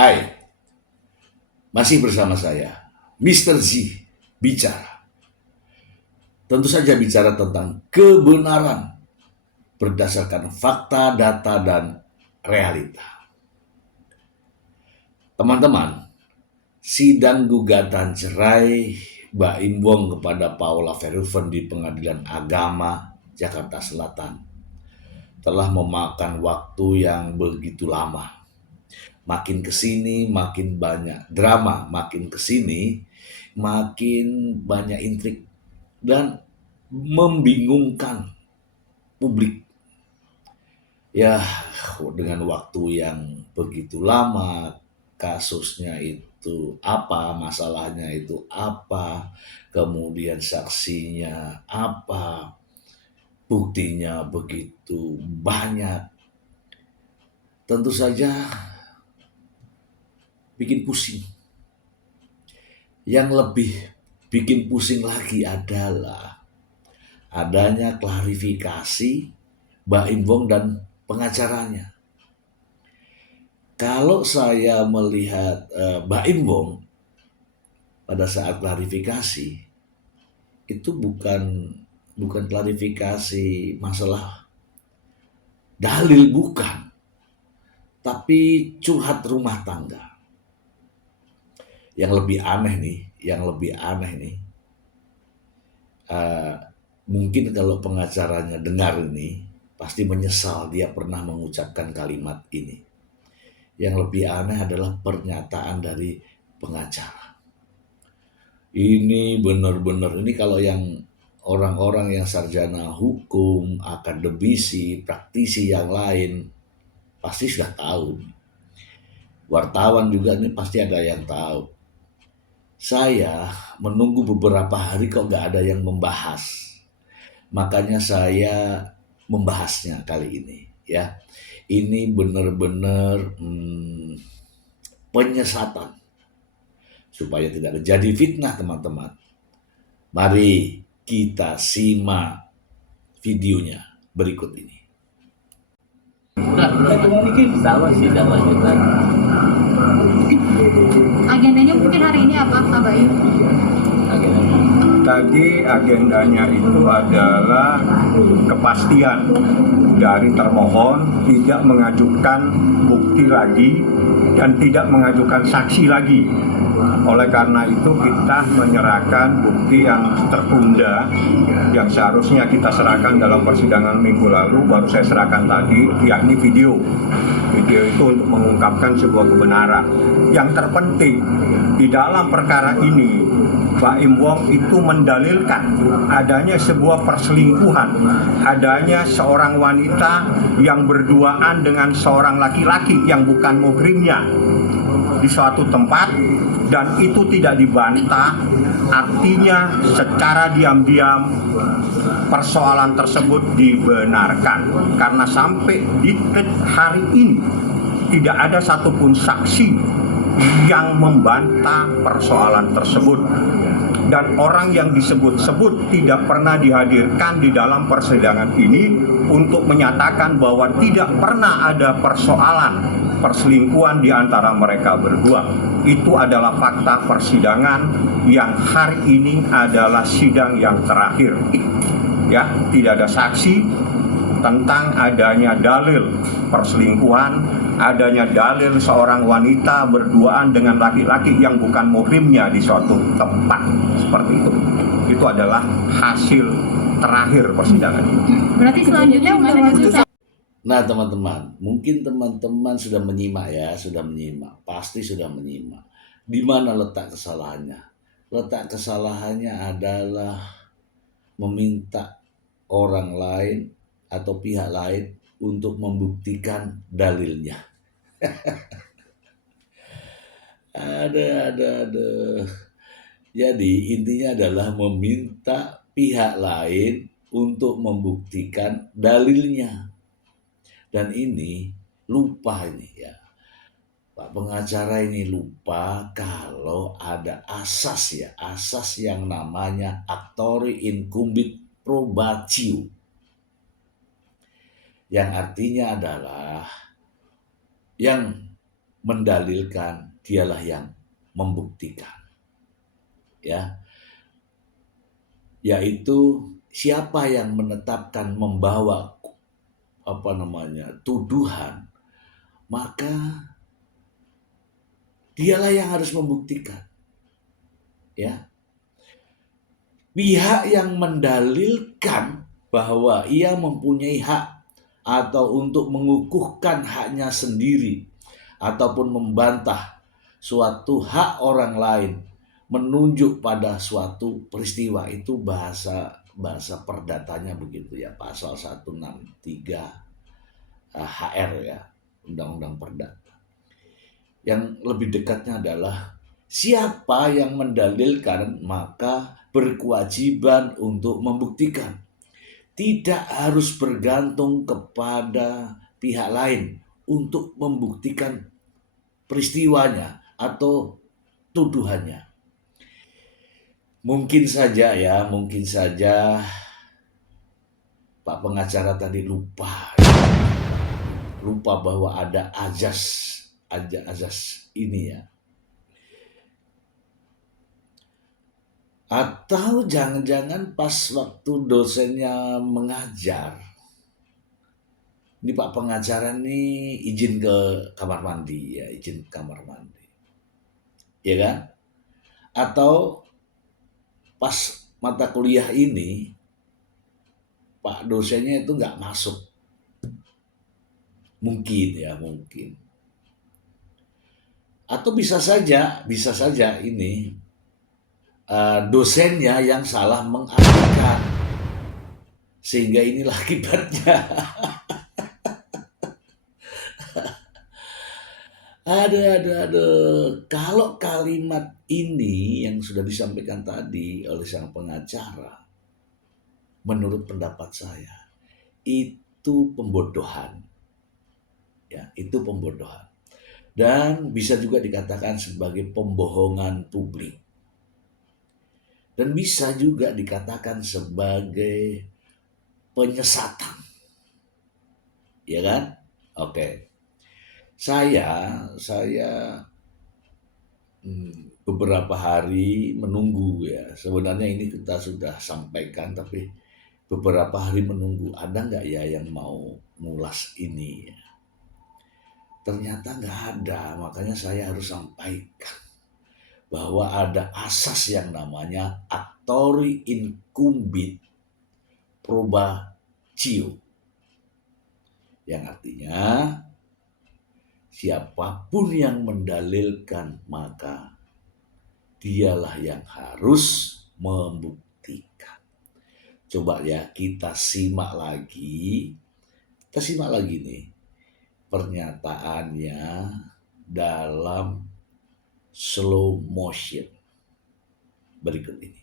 Hai, masih bersama saya, Mr. Z, bicara. Tentu saja bicara tentang kebenaran berdasarkan fakta, data, dan realita. Teman-teman, sidang gugatan cerai Mbak Imbong kepada Paula Verhoeven di Pengadilan Agama Jakarta Selatan telah memakan waktu yang begitu lama. Makin kesini makin banyak drama, makin kesini makin banyak intrik dan membingungkan publik. Ya, dengan waktu yang begitu lama, kasusnya itu apa, masalahnya itu apa, kemudian saksinya apa, buktinya begitu banyak. Tentu saja bikin pusing. Yang lebih bikin pusing lagi adalah adanya klarifikasi Mbak Imbong dan pengacaranya. Kalau saya melihat Mbak Imbong pada saat klarifikasi, itu bukan klarifikasi masalah dalil, bukan, tapi curhat rumah tangga. Yang lebih aneh nih, mungkin kalau pengacaranya dengar ini, pasti menyesal dia pernah mengucapkan kalimat ini. Yang lebih aneh adalah pernyataan dari pengacara. Ini benar-benar, ini kalau yang orang-orang yang sarjana hukum, akademisi, praktisi yang lain, pasti sudah tahu. Wartawan juga ini pasti ada yang tahu. Saya menunggu beberapa hari kok nggak ada yang membahas. Makanya saya membahasnya kali ini, ya. Ini benar-benar penyesatan supaya tidak terjadi fitnah, teman-teman. Mari kita simak videonya berikut ini. Sama sidang lanjutan. Agendanya mungkin hari ini apa, Pak Bayu? Tadi agendanya itu adalah kepastian dari termohon tidak mengajukan bukti lagi dan tidak mengajukan saksi lagi. Oleh karena itu kita menyerahkan bukti yang tertunda yang seharusnya kita serahkan dalam persidangan minggu lalu, baru saya serahkan tadi, yakni video. Video itu untuk mengungkapkan sebuah kebenaran. Yang terpenting di dalam perkara ini, Mbak Imbong itu mendalilkan adanya sebuah perselingkuhan, adanya seorang wanita yang berduaan dengan seorang laki-laki yang bukan muhrimnya di suatu tempat, dan itu tidak dibantah. Artinya secara diam-diam persoalan tersebut dibenarkan, karena sampai di hari ini tidak ada satupun saksi yang membantah persoalan tersebut. Dan orang yang disebut-sebut tidak pernah dihadirkan di dalam persidangan ini untuk menyatakan bahwa tidak pernah ada persoalan perselingkuhan di antara mereka berdua. Itu adalah fakta persidangan yang hari ini adalah sidang yang terakhir. Ya, tidak ada saksi tentang adanya dalil perselingkuhan, adanya dalil seorang wanita berduaan dengan laki-laki yang bukan muhrimnya di suatu tempat seperti itu. Itu adalah hasil terakhir persidangan. Berarti selanjutnya udah maju. Nah, teman-teman, mungkin teman-teman sudah menyimak ya, pasti sudah menyimak. Di mana letak kesalahannya? Letak kesalahannya adalah meminta orang lain atau pihak lain untuk membuktikan dalilnya. Ada. Jadi intinya adalah meminta pihak lain untuk membuktikan dalilnya. Dan ini lupa ini ya. Pak pengacara ini lupa kalau ada asas yang namanya actori incumbit probatio. Yang artinya adalah yang mendalilkan, dialah yang membuktikan. Ya, yaitu siapa yang menetapkan membawa tuduhan, maka dialah yang harus membuktikan. Ya, pihak yang mendalilkan bahwa ia mempunyai hak atau untuk mengukuhkan haknya sendiri ataupun membantah suatu hak orang lain menunjuk pada suatu peristiwa, itu bahasa perdatanya begitu ya, pasal 163 HR ya, Undang-Undang Perdata. Yang lebih dekatnya adalah siapa yang mendalilkan maka berkewajiban untuk membuktikan. Tidak harus bergantung kepada pihak lain untuk membuktikan peristiwanya atau tuduhannya. Mungkin saja Pak pengacara tadi lupa bahwa ada azas ini ya. Atau jangan-jangan pas waktu dosennya mengajar, ini Pak pengacara nih izin ke kamar mandi, ya kan? Atau pas mata kuliah ini Pak dosennya itu nggak masuk, mungkin. Atau bisa saja ini dosennya yang salah mengartikan, sehingga inilah akibatnya. Aduh. Kalau kalimat ini yang sudah disampaikan tadi oleh sang pengacara, menurut pendapat saya, itu pembodohan. Ya, itu pembodohan. Dan bisa juga dikatakan sebagai pembohongan publik. Dan bisa juga dikatakan sebagai penyesatan. Ya kan? Oke. Saya beberapa hari menunggu ya. Sebenarnya ini kita sudah sampaikan, tapi beberapa hari menunggu ada nggak ya yang mau ngulas ini. Ternyata nggak ada, makanya saya harus sampaikan bahwa ada asas yang namanya actori incumbit probatio, yang artinya siapapun yang mendalilkan maka dialah yang harus membuktikan. Coba ya kita simak lagi nih pernyataannya dalam slow motion berikut ini.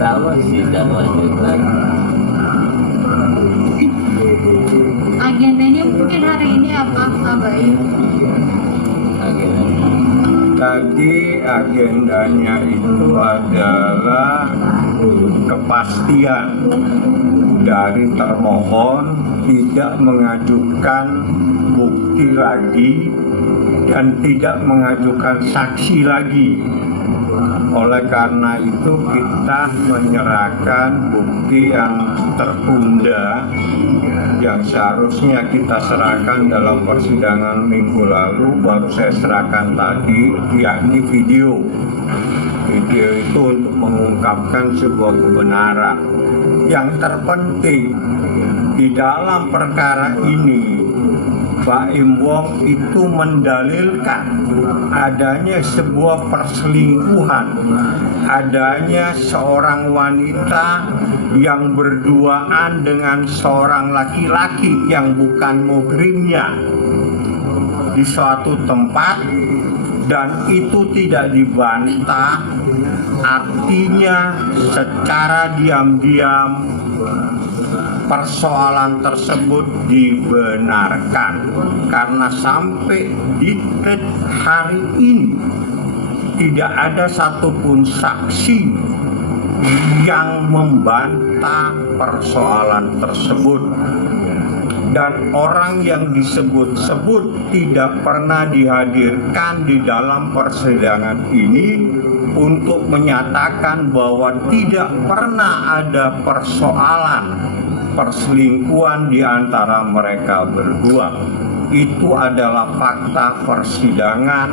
Sama sidang lanjutan. Agendanya mungkin hari ini apa, Pak Bayu? Tadi agendanya itu adalah kepastian dari termohon tidak mengajukan bukti lagi dan tidak mengajukan saksi lagi. Oleh karena itu kita menyerahkan bukti yang tertunda yang seharusnya kita serahkan dalam persidangan minggu lalu, baru saya serahkan tadi, yakni video itu untuk mengungkapkan sebuah kebenaran. Yang terpenting di dalam perkara ini, Pak Im Wong itu mendalilkan adanya sebuah perselingkuhan, adanya seorang wanita yang berduaan dengan seorang laki-laki yang bukan muhrimnya di suatu tempat, dan itu tidak dibantah. Artinya secara diam-diam persoalan tersebut dibenarkan, karena sampai di hari ini tidak ada satupun saksi yang membantah persoalan tersebut. dan orang yang disebut-sebut tidak pernah dihadirkan di dalam persidangan ini untuk menyatakan bahwa tidak pernah ada persoalan perselingkuhan di antara mereka berdua. Itu adalah fakta persidangan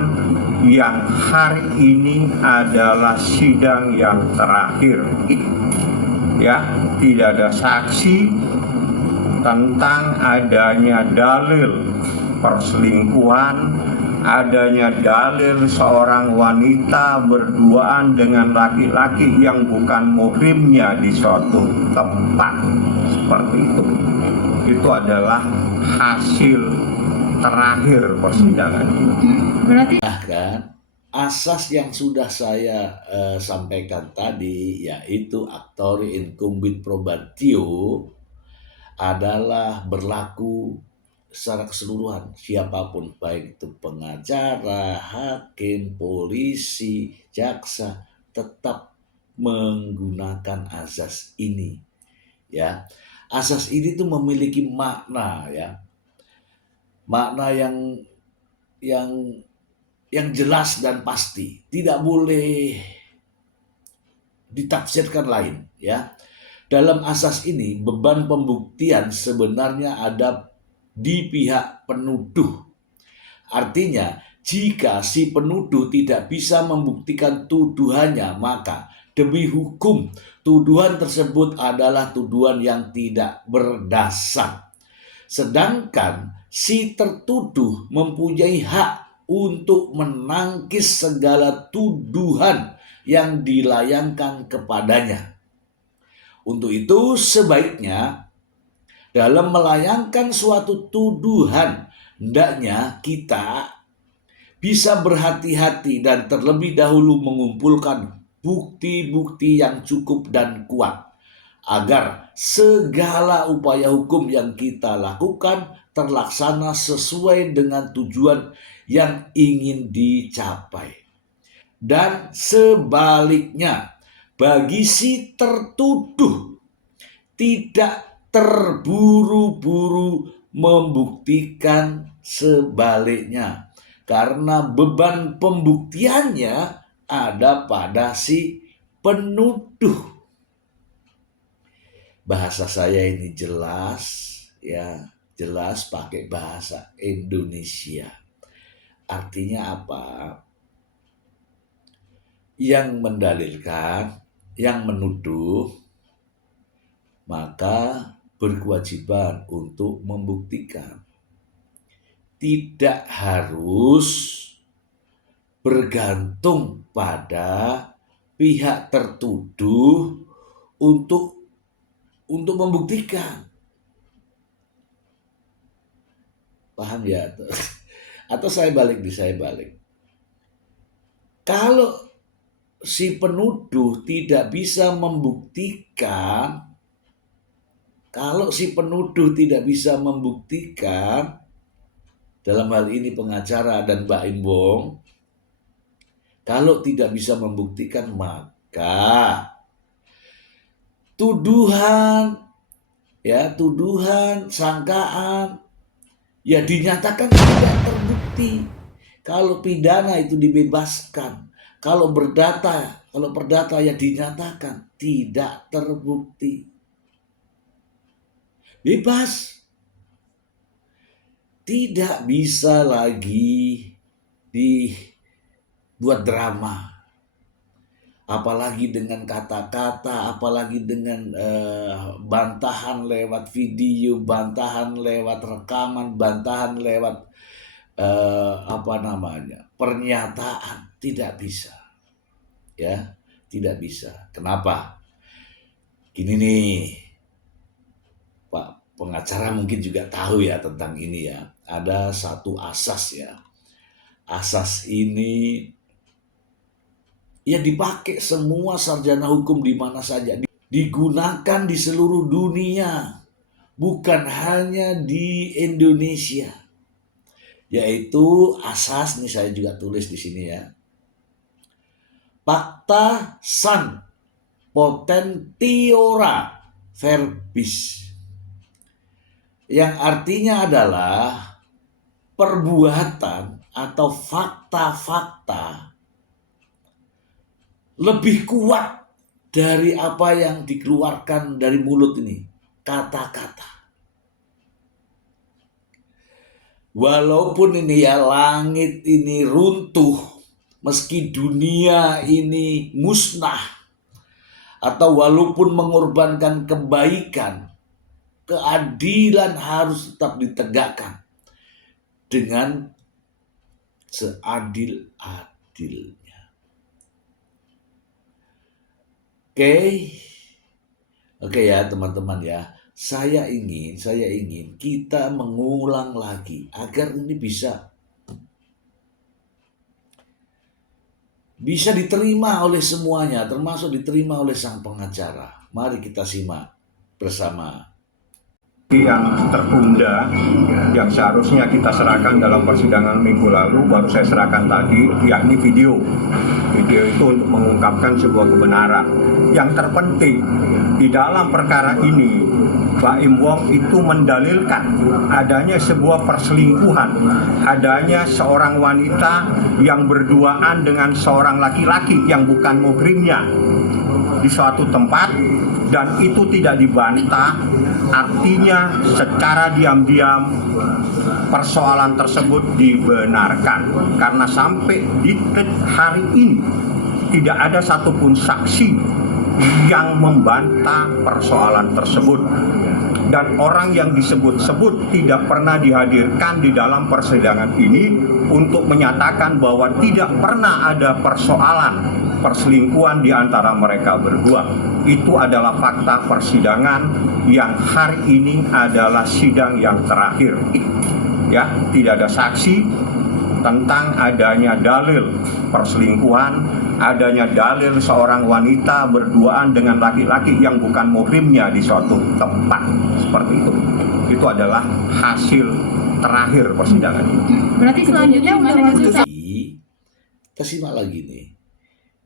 yang hari ini adalah sidang yang terakhir. Ya, tidak ada saksi tentang adanya dalil perselingkuhan, adanya dalil seorang wanita berduaan dengan laki-laki yang bukan muhrimnya di suatu tempat seperti itu. Itu adalah hasil terakhir persidangan. Berarti Nah kan, asas yang sudah saya sampaikan tadi, yaitu actori incumbit probatio, adalah berlaku secara keseluruhan siapapun, baik itu pengacara, hakim, polisi, jaksa, tetap menggunakan asas ini. Ya, asas ini tuh memiliki makna, ya, makna yang jelas dan pasti, tidak boleh ditafsirkan lain, ya. Dalam asas ini beban pembuktian sebenarnya ada di pihak penuduh. Artinya jika si penuduh tidak bisa membuktikan tuduhannya, maka demi hukum tuduhan tersebut adalah tuduhan yang tidak berdasar. Sedangkan si tertuduh mempunyai hak untuk menangkis segala tuduhan yang dilayangkan kepadanya. Untuk itu sebaiknya dalam melayangkan suatu tuduhan, hendaknya kita bisa berhati-hati dan terlebih dahulu mengumpulkan bukti-bukti yang cukup dan kuat, agar segala upaya hukum yang kita lakukan terlaksana sesuai dengan tujuan yang ingin dicapai. Dan sebaliknya, bagi si tertuduh tidak terburu-buru membuktikan sebaliknya, karena beban pembuktiannya ada pada si penuduh. Bahasa saya ini jelas, ya, jelas pakai bahasa Indonesia. Artinya apa? Yang mendalilkan, yang menuduh, maka berkewajiban untuk membuktikan. Tidak harus bergantung pada pihak tertuduh untuk membuktikan. Paham ya? Atau saya balik. Kalau si penuduh tidak bisa membuktikan, dalam hal ini pengacara dan Mbak Imbong, kalau tidak bisa membuktikan, maka tuduhan, sangkaan, ya dinyatakan tidak terbukti. Kalau pidana itu dibebaskan, kalau perdata ya dinyatakan tidak terbukti. Bebas. Tidak bisa lagi dibuat drama. Apalagi dengan kata-kata, apalagi dengan bantahan lewat video, bantahan lewat rekaman, bantahan lewat pernyataan. Tidak bisa. Ya, tidak bisa. Kenapa? Gini nih, Pak pengacara mungkin juga tahu ya tentang ini ya. Ada satu asas ya. Asas ini ya dipakai semua sarjana hukum di mana saja. Digunakan di seluruh dunia. Bukan hanya di Indonesia. Yaitu asas, nih saya juga tulis di sini ya. Pacta sunt potentiora verbis. yang artinya adalah perbuatan atau fakta-fakta lebih kuat dari apa yang dikeluarkan dari mulut ini, kata-kata. Walaupun ini ya langit ini runtuh, meski dunia ini musnah, atau walaupun mengorbankan kebaikan, keadilan harus tetap ditegakkan dengan seadil-adilnya. Oke ya teman-teman ya. Saya ingin kita mengulang lagi agar ini bisa diterima oleh semuanya, termasuk diterima oleh sang pengacara. Mari kita simak bersama. Yang tertunda, yang seharusnya kita serahkan dalam persidangan minggu lalu, baru saya serahkan tadi, yakni video. Video itu untuk mengungkapkan sebuah kebenaran. Yang terpenting di dalam perkara ini, Baim Wong itu mendalilkan adanya sebuah perselingkuhan, adanya seorang wanita yang berduaan dengan seorang laki-laki yang bukan muhrimnya di suatu tempat, dan itu tidak dibantah. Artinya secara diam-diam persoalan tersebut dibenarkan, karena sampai di hari ini tidak ada satupun saksi yang membantah persoalan tersebut, dan orang yang disebut-sebut tidak pernah dihadirkan di dalam persidangan ini untuk menyatakan bahwa tidak pernah ada persoalan perselingkuhan di antara mereka berdua. Itu adalah fakta persidangan yang hari ini adalah sidang yang terakhir. Ya, tidak ada saksi tentang adanya dalil perselingkuhan, adanya dalil seorang wanita berduaan dengan laki-laki yang bukan muhrimnya di suatu tempat seperti itu. Itu adalah hasil terakhir persidangan. Berarti selanjutnya udah masuk. Kita simak lagi nih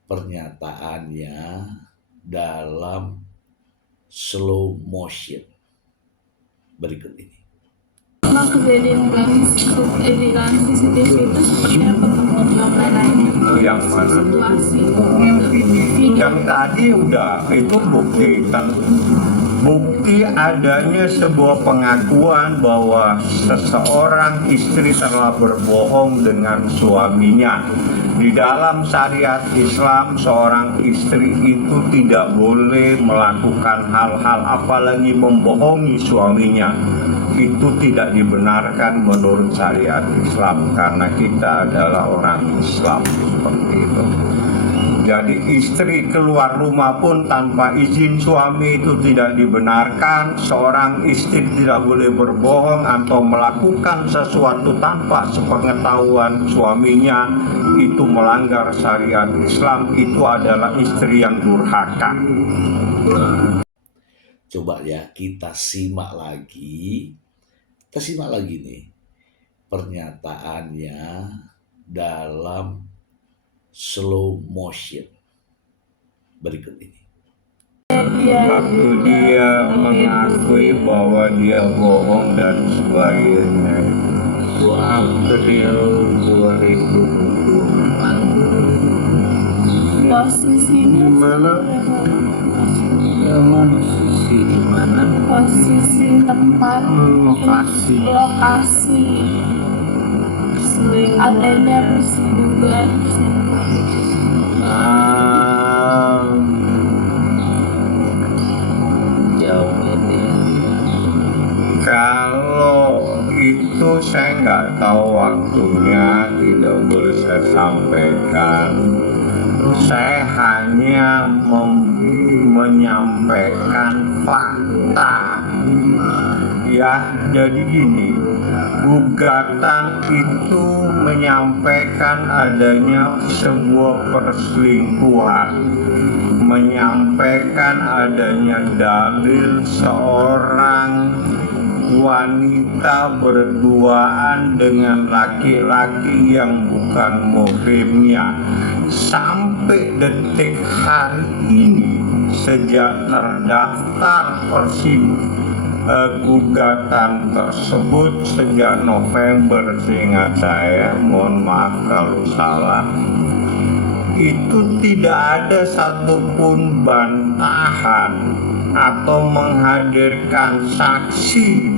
pernyataannya dalam slow motion berikut ini. Kalau kejadian CCTV itu seperti apa gambarannya? Yang mana? Yang tadi udah itu bukti adanya sebuah pengakuan bahwa seseorang istri telah berbohong dengan suaminya. Di dalam syariat Islam, seorang istri itu tidak boleh melakukan hal-hal apalagi membohongi suaminya. Itu tidak dibenarkan menurut syariat Islam, karena kita adalah orang Islam seperti itu. Jadi istri keluar rumah pun tanpa izin suami itu tidak dibenarkan. Seorang istri tidak boleh berbohong atau melakukan sesuatu tanpa sepengetahuan suaminya. Itu melanggar syariat Islam. Itu adalah istri yang durhaka. Coba ya kita simak lagi. Kita simak lagi nih pernyataannya dalam slow motion berikut ini. Waktu dia mengakui bahwa dia bohong dan sebagainya, itu April 2024. Posisinya Mana? Posisi di mana? posisi tempat Lokasi. adanya persetujuan. Jauh ini. kalau itu saya nggak tahu waktunya, tidak boleh saya sampaikan. Saya hanya menyampaikan fakta. Ya, jadi gini, gugatan itu menyampaikan adanya sebuah perselingkuhan, menyampaikan adanya dalil seorang wanita berduaan dengan laki-laki yang bukan muhrimnya. Sampai detik hari ini, sejak terdaftar gugatan tersebut sejak November, seingat saya, mohon maaf kalau salah, itu tidak ada satupun bantahan atau menghadirkan saksi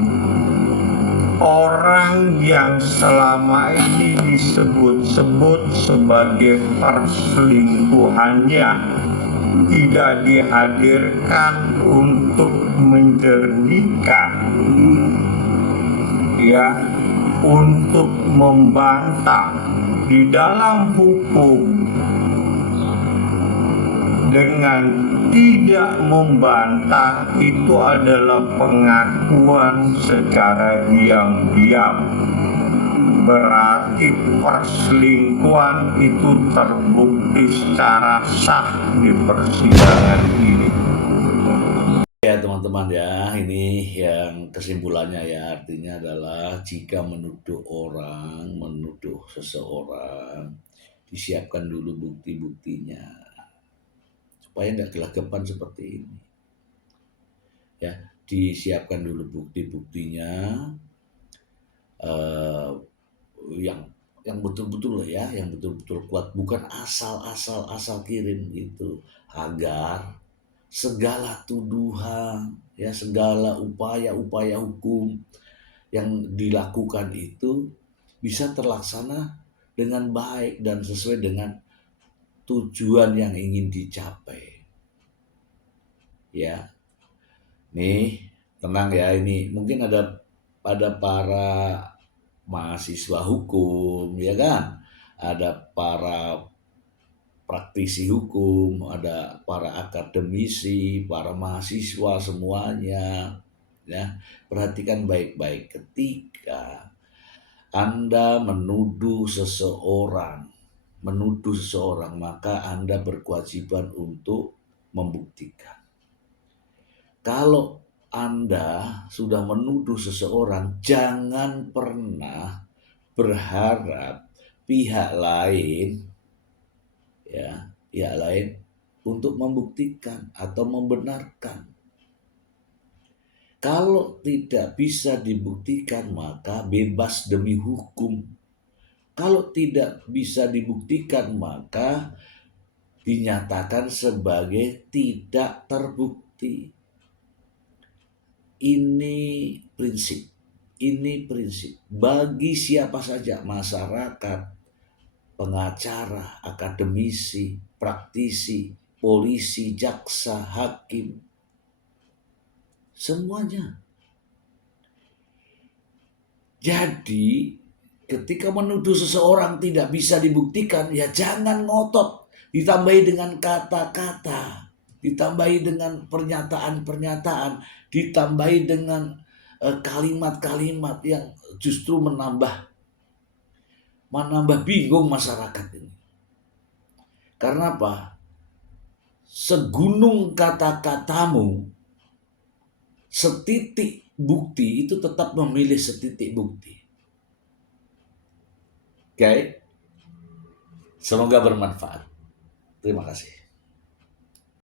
orang yang selama ini disebut-sebut sebagai perselingkuhannya tidak dihadirkan untuk menjernihkan, ya, untuk membantah di dalam hukum. Dengan tidak membantah itu adalah pengakuan secara diam-diam. Berarti perselingkuhan itu terbukti secara sah di persidangan ini. Ya teman-teman ya, ini yang kesimpulannya ya, artinya adalah jika menuduh seseorang, disiapkan dulu bukti-buktinya supaya tidak gelagapan seperti ini. Ya, disiapkan dulu bukti-buktinya yang betul-betul ya, yang betul-betul kuat, bukan asal kirim gitu, agar segala tuduhan ya, segala upaya hukum yang dilakukan itu bisa terlaksana dengan baik dan sesuai dengan tujuan yang ingin dicapai. Ya, nih tenang ya, ini mungkin ada pada para mahasiswa hukum ya kan, ada para praktisi hukum, ada para akademisi, para mahasiswa semuanya ya. Perhatikan baik-baik, ketika Anda menuduh seseorang, maka Anda berkewajiban untuk membuktikan. Kalau Anda sudah menuduh seseorang, jangan pernah berharap pihak lain untuk membuktikan atau membenarkan. Kalau tidak bisa dibuktikan, maka bebas demi hukum. Kalau tidak bisa dibuktikan, maka dinyatakan sebagai tidak terbukti. Ini prinsip bagi siapa saja, masyarakat, pengacara, akademisi, praktisi, polisi, jaksa, hakim, semuanya. Jadi ketika menuduh seseorang tidak bisa dibuktikan, ya jangan ngotot, ditambahi dengan kata-kata, ditambahi dengan pernyataan-pernyataan, ditambahi dengan kalimat-kalimat yang justru menambah bingung masyarakat ini. Karena apa? Segunung kata-katamu, setitik bukti itu tetap memilih setitik bukti. Oke? Semoga bermanfaat. Terima kasih.